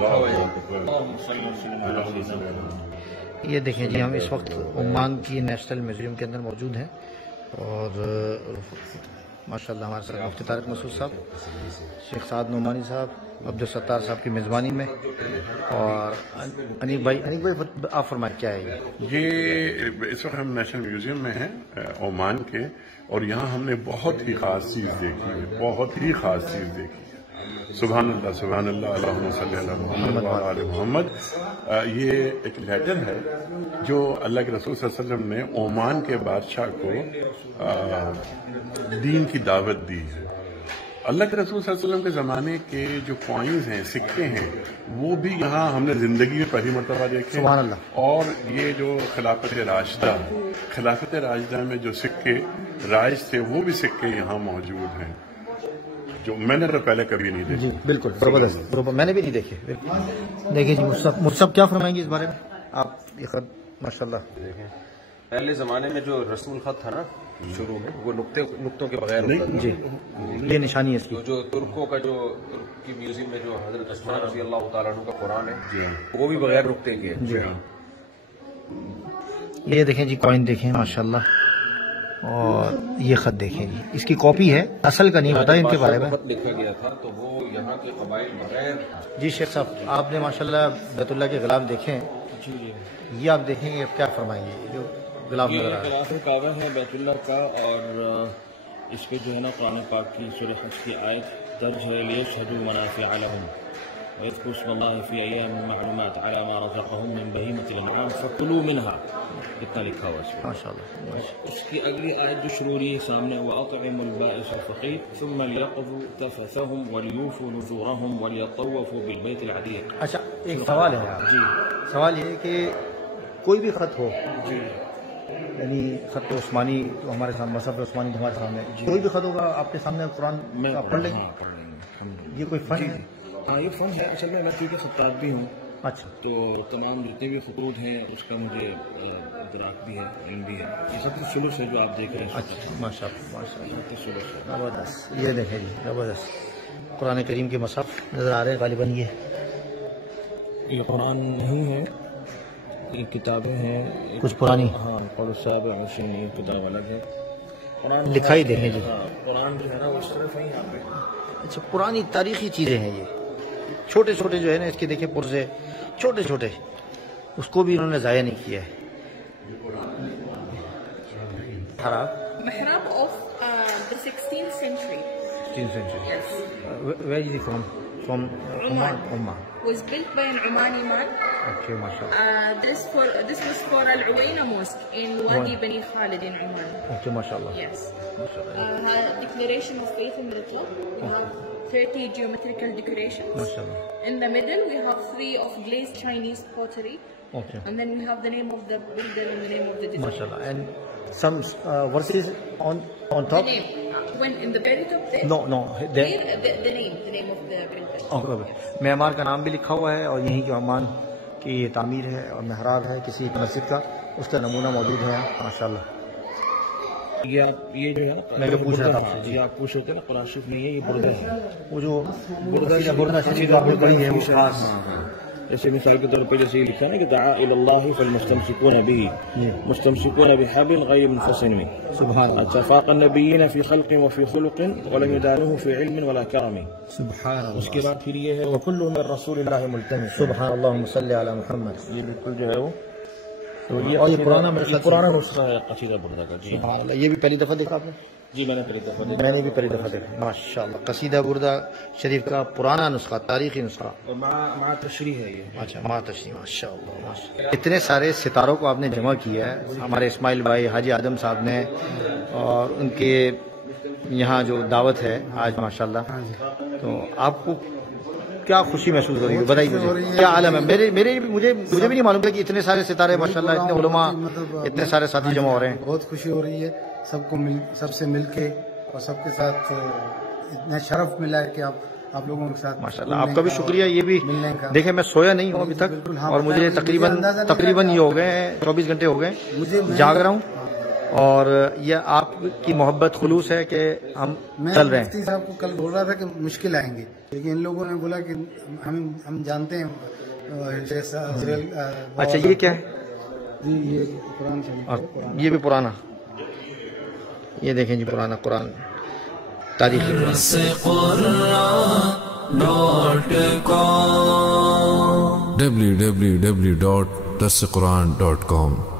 یہ دیکھیں جی، ہم اس وقت عمان کی نیشنل میوزیم کے اندر موجود ہیں اور ماشاءاللہ ہمارے ساتھ مفتی طارق مسعود صاحب، شیخ سعد نعمانی صاحب، عبدالستار صاحب کی میزبانی میں، اور انیق بھائی آپ فرمائیں کیا ہے یہ؟ اس وقت ہم نیشنل میوزیم میں ہیں عمان کے، اور یہاں ہم نے بہت ہی خاص چیز دیکھی ہے، بہت ہی خاص چیز دیکھی ہے۔ سبحان اللہ سبحان اللہ، اللہم صلی علی محمد و آل محمد۔ یہ ایک لیٹر ہے جو اللہ کے رسول صلی اللہ علیہ وسلم نے عمان کے بادشاہ کو دین کی دعوت دی ہے۔ اللہ کے رسول صلی اللہ علیہ وسلم کے زمانے کے جو کوائنز ہیں، سکے ہیں، وہ بھی یہاں ہم نے زندگی میں پہلی مرتبہ دیکھے۔ سبحان اللہ۔ اور یہ جو خلافت راشدہ میں جو سکے رائج تھے، وہ بھی سکے یہاں موجود ہیں جو میں نے تو پہلے کبھی نہیں دیکھے۔ جی بالکل، زبردست، میں نے بھی نہیں دیکھے۔ دیکھیں جی، مصطفیٰ کیا فرمائیں گے اس بارے میں؟ آپ یہ خط ماشاءاللہ دیکھیں، پہلے زمانے میں جو رسول خط تھا نا شروع میں، وہ نقطوں کے بغیر ہوتا تھا۔ جی، یہ نشانی ہے اس کی۔ جو ترکوں کا جو ترک کی میوزیم میں جو حضرت عثمان رضی اللہ تعالیٰ عنہ کا قرآن ہے، وہ بھی بغیر نقطے کے۔ جی، یہ دیکھیں جی، کوائن دیکھیں ماشاءاللہ، اور یہ خط دیکھیں جی، اس کی کاپی ہے، اصل کا نہیں ہوتا ان کے بارے میں۔ خط لکھا گیا تھا تو وہ یہاں کے قبائل بغیر۔ جی شیخ صاحب، آپ نے ماشاءاللہ بیت اللہ کے غلاف دیکھیں، یہ آپ دیکھیں گے کیا فرمائیں گے؟ جو غلاف نظر آ رہا ہے، غلاف کعبہ ہے بیت اللہ کا، اور اس پہ جو ہے نا قرآن پاک کی سورہ حج کی آیت درج ہے، لیشہدوا منافع لہم وَيَذْكُرُوا اسْمَ اللَّهِ فِي أَيَّامٍ مَّعْلُومَاتٍ عَلَىٰ مَا رَزَقَهُم مِّن بَهِيمَةِ الْأَنْعَامِ فَكُلُوا مِنْهَا، اتنا لکھا ہوا ہے ماشاءاللہ۔ اس کی اگلی آیت جو شروع ہوئی ہے سامنے، وَأَطْعِمُوا الْبَائِسَ الْفَقِيرَ ثُمَّ لْيَقْضُوا تَفَثَهُمْ وَلْيُوفُوا نُذُورَهُمْ وَلْيَطَّوَّفُوا بِالْبَيْتِ الْعَتِيقِ۔ اچھا، ایک سوال ہے جی، سوال یہ ہے کہ کوئی بھی خط ہو، یعنی خط عثمانی تو ہمارے سامنے، مصحف عثمانی تو ہمارے سامنے، کوئی بھی خط ہوگا آپ کے سامنے قرآن آپ پڑھ لیں گے؟ یہ کوئی فن ہے؟ ہاں، یہ فن ہے اصل میں چونکہ خطاب بھی ہوں، اچھا، تو تمام جتنے بھی خطوط ہیں اس کا مجھے ادراک بھی ہے، علم بھی ہے۔ یہ سب شروع سے جو آپ دیکھ رہے ہیں، اچھا، ماشاءاللہ ماشاءاللہ، شروع سے زبردست۔ یہ دیکھیں جی، زبردست، قرآن کریم کے مصحف نظر آ رہے ہیں غالباً۔ یہ قرآن نہیں ہے، یہ کتابیں ہیں کچھ پرانی، ہاں، قول صاحب عشن، یہ کتاب الگ ہے۔ قرآن لکھائی دیکھیں جی، قرآن جو ہے نا وہ اس طرف ہے یہاں پہ۔ اچھا، پرانی تاریخی چیزیں ہیں یہ، چھوٹے چھوٹے جو ہے نا اس کے دیکھیں پرزے چھوٹے چھوٹے، اس کو بھی انہوں نے ضائع نہیں کیا ہے۔ محراب of the 16th century. 16th century. Yes. Where is it from? From Oman. Oman. Was built by an Omani man. Okay, mashallah. This was for Al-Uwaina Mosque in Wadi Bani Khalid in Oman. Okay, mashallah. Yes. Declaration of faith in the top. We have 30 geometrical decorations. Mashallah. In the middle, we have 3 of glazed Chinese pottery. Okay. And then we have the name of the builder and the name of the designer. Mashallah. And some verses on top? The name. When in the very top there? No. The name of the builder. Okay. معمار کا نام بھی لکھا ہوا ہے، اور یہیں کے عمان کی یہ تعمیر ہے، اور محراب ہے کسی ایک مسجد کا، اس کا نمونہ موجود ہے ماشاءاللہ۔ یہ جو ہے نا، میں پوچھ رہا تھا آپ سے جی، یہ آپ پوچھ رہے تھے نا، قرآن شریف میں یہ بردہ ہے، وہ جو بردہ شریف آپ نے پڑھی ہے وہ خاص، جیسے مثال کے طور پہ جیسے یہ لکھا ہے نا کہ دعا الی اللہ فالمستمسکون به مستمسکون بحبل غیر منفصل۔ سبحان اللہ، اتفاق النبیین فی خلق وفی خلق ولم يدانوه فی علم ولا کرم۔ سبحان اللہ۔ اس کے بعد پھر یہ ہے وکل من رسول اللہ ملتمس۔ سبحان اللہم صلی علی محمد۔ یہ بالکل جو ہے وہ، اور یہ پرانا نسخہ ہے قصیدہ بردہ کا۔ جی سبحان اللہ، یہ بھی پہلی دفعہ دیکھا آپ نے؟ جی، میں نے پہلی دفعہ دیکھا، میں نے بھی پہلی دفعہ دیکھا ماشاءاللہ، قصیدہ بردہ شریف کا پرانا نسخہ، تاریخی نسخہ، اور مع تشریح ہے یہ۔ اچھا، ماں تشریح، ماشاءاللہ۔ اتنے سارے ستاروں کو آپ نے جمع کیا ہے، ہمارے اسماعیل بھائی حاجی آدم صاحب نے، اور ان کے یہاں جو دعوت ہے آج ماشاءاللہ، تو آپ کو کیا خوشی محسوس ہو رہی ہے؟ بتائیے مجھے کیا عالم ہے؟ مجھے بھی نہیں معلوم تھا کہ اتنے سارے ستارے ماشاءاللہ، اتنے علماء، اتنے سارے ساتھی جمع ہو رہے ہیں۔ بہت خوشی ہو رہی ہے سب سے مل کے، اور سب کے ساتھ اتنا شرف ملا ہے کہ آپ لوگوں کے ساتھ ماشاءاللہ۔ آپ کا بھی شکریہ۔ یہ بھی دیکھیں، میں سویا نہیں ہوں ابھی تک، اور مجھے تقریباً یہ ہو گئے ہیں 24 گھنٹے ہو گئے جاگ رہا ہوں، اور یہ آپ کی محبت خلوص ہے کہ ہم میں چل رہے مفتی ہیں؟ صاحب کو کل بول رہا تھا کہ مشکل آئیں گے، لیکن ان لوگوں نے بولا کہ ہم جانتے ہیں شیخ صاحب۔ اچھا یہ کیا ہے؟ جی یہ قرآن شریف اور ہے، قرآن یہ بھی پرانا، یہ دیکھیں جی پرانا قرآن تاریخی www.dasquran.com